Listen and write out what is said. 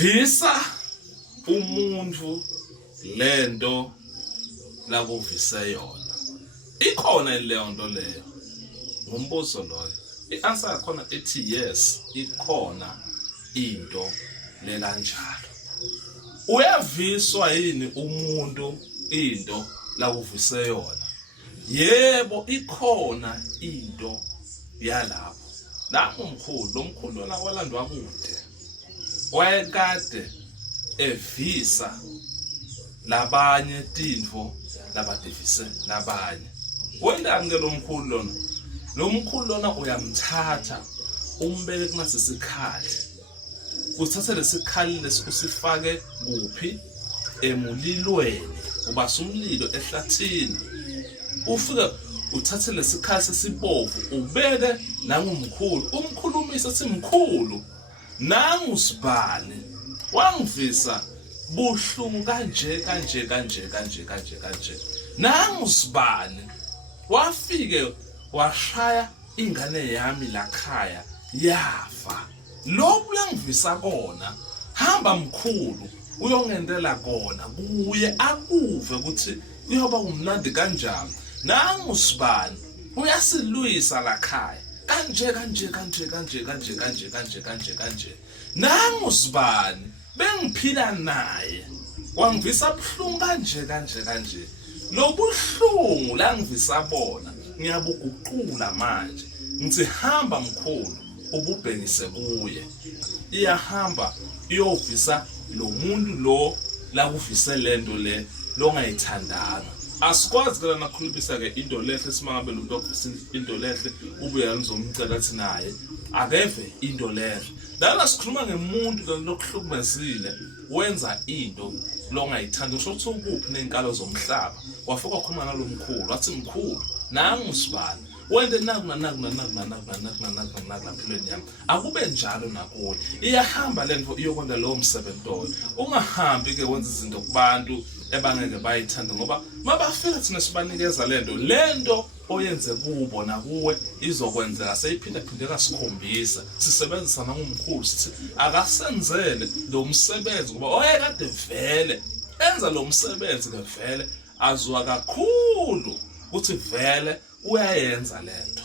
Visa umuntu lento la kuvise yona. Ikhona leyo nto leyo. Ngumbuzo loyo. I-answer yakhona ethi yes, ikhona into le kanjalo. Uyaviswa yini umuntu into la kuvise yona? Yebo, ikhona into yalapho. Lapho lo mkhulu lona walandwa kude. Wayekade evisa labanye tintfo labadivise labanye. Wendani ke lo mkhulu lona? Lo mkhulu lona uyamthatha umbeke kunasesikhali. Uthathe lesikhali usifake kuphi? Emulilweni. Ubasa umlilo ehlathini. Ufike uthathe lesikhali sesibovu ubeke nangumkhulu. Umkhulumise ethi mkhulu nangusibani wangivisa buhlungu kanje. Nangusibani wafike washaya ingane yami lakhaya yafa. Lokhu langivisa kona, hamba mkhulu uyongendela kona kuye akuve ukuthi uyoba umnandi kanjani. Nangusibani uyasilwisa lakhaya kanje. Nangusibani bengiphila naye wangivisa buhlungu kanje. Lo buhlungu langivisa bona ngiyabuguqula manje. Ngithi hamba mkhulu ububhekise kuye. Iyahamba iyovisa lo muntu lo la kuvise lento le longayithandanga. Asikwazi ke nakhulubisa ke into lehle simangabe lo muntu ovisa into lehle ubuye ngizomcela athi naye akeve into lehle. Lana sikhuluma ngemuntu lokuhlukumezile wenza into longayithanda. Usho ukuthi ukuphi nenkalo zomhlaba. Wafika wakhuluma ngalo mkhulu wathi mkhulu nangusibani wende empilweni yami. Akube njalo nakuwe. Iyahamba lento iyokwenda lowo msebenzi loyo. Ungahambi ke wenza izinto kubantu ebangeke bayithanda ngoba mabafika thina sibanikeza lento oyenze kubo nakuwe izokwenzeka seyiphindeka sikhombisa. Sisebenzisa nangumkhulu sithi akasenzele lo msebenzi ngoba oyekade vele enza lo msebenzi ke vele azwa kakhulu ukuthi vele uyayenza lento.